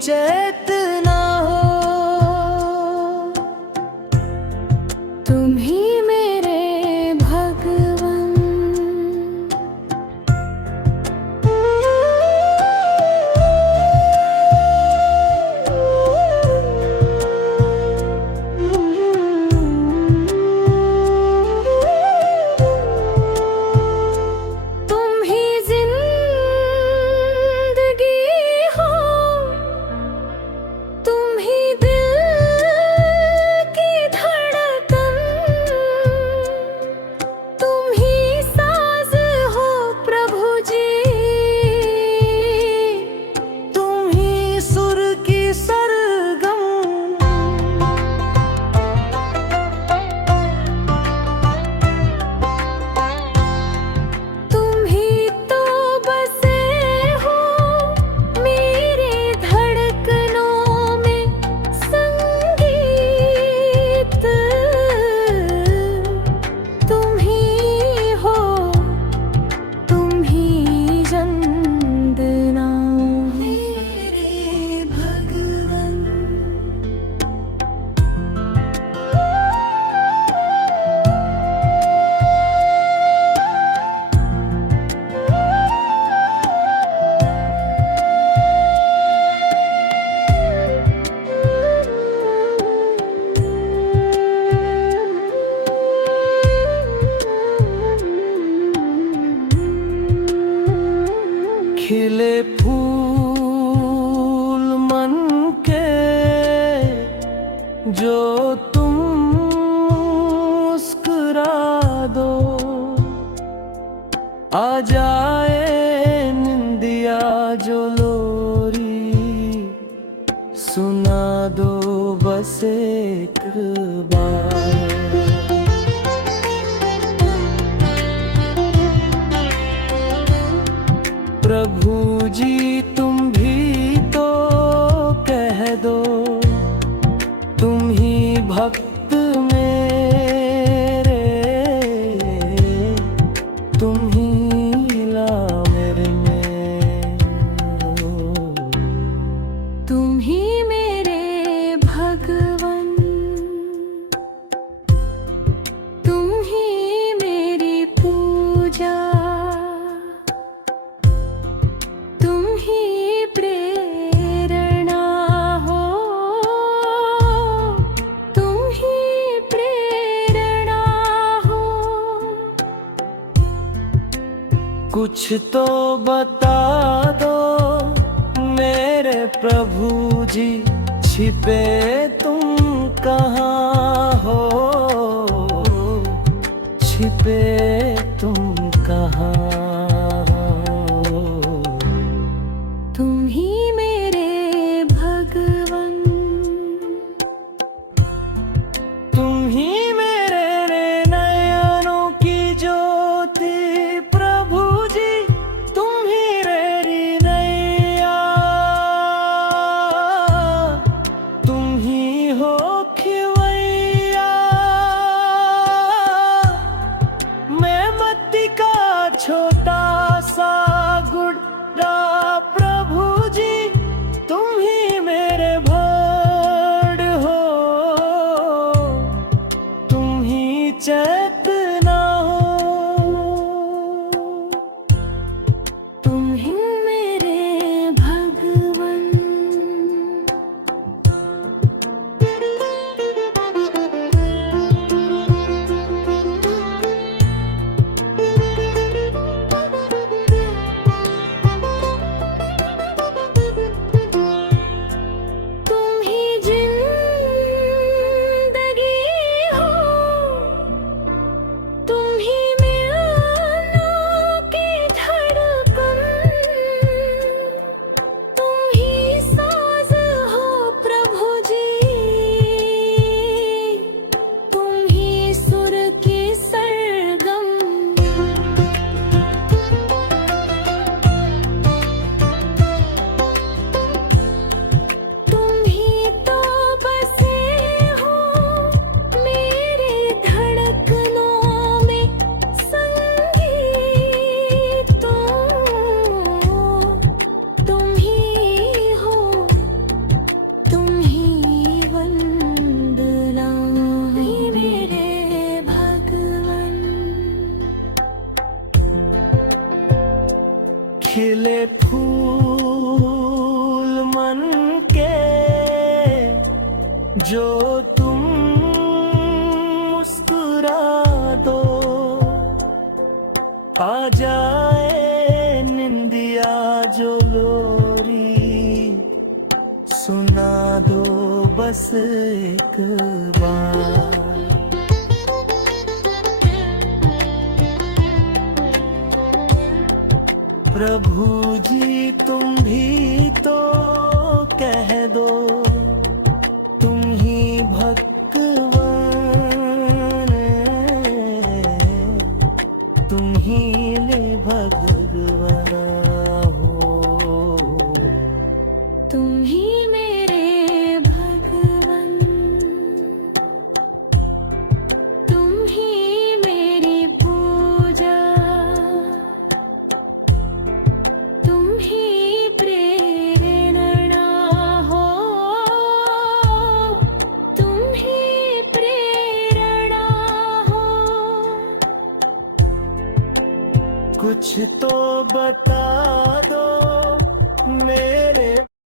चेतना हो। तुम ही मेरे भगवन। तुम ही जिंदगी हो, तुम ही दिल की धड़कन, तुम ही साज हो प्रभु जी, तुम ही सुर की सरगम। तुम ही तो बसे हो मेरे धड़कनों में संगीत। तुम ही हो, तुम ही वंदना मेरे भगवन। खिले फूल मन के जो तुम मुस्कुरा दो, आ जाए निंदिया जो लोरी, सुना दो बस एक बार। प्रभु जी तुम भी तो कह दो, तुम ही भक्त मेरे, तुम ही ला मेरे में। तुम ही मेरे भगवन। तुम ही मेरी पूजा, तुम ही प्रेरणा हो, तुम ही प्रेरणा हो। कुछ तो बता दो मेरे प्रभु जी, छिपे तुम कहाँ हो, छिपे तुम कहाँ हो। तुम ही मेरे भगवन। तुम ही मेरे नयनों की ज्योति प्रभु जी, तुम ही मेरी नैया, तुम ही हो खिवैया। मैं मत्ती का छोटा सा गुड्डा प्रभु जी, जो तुम मुस्कुरा दो आ जाए निंदिया जो लोरी सुना दो बस एक बार। प्रभु जी तुम भी तो कह दो तुम ही भगवान तुम ही ले भगवान हो। तुम ही मेरे भगवन, तुम ही मेरी पूजा, तुम ही प्रेरणा हो, तुम ही प्रेरणा हो। कुछ तो बता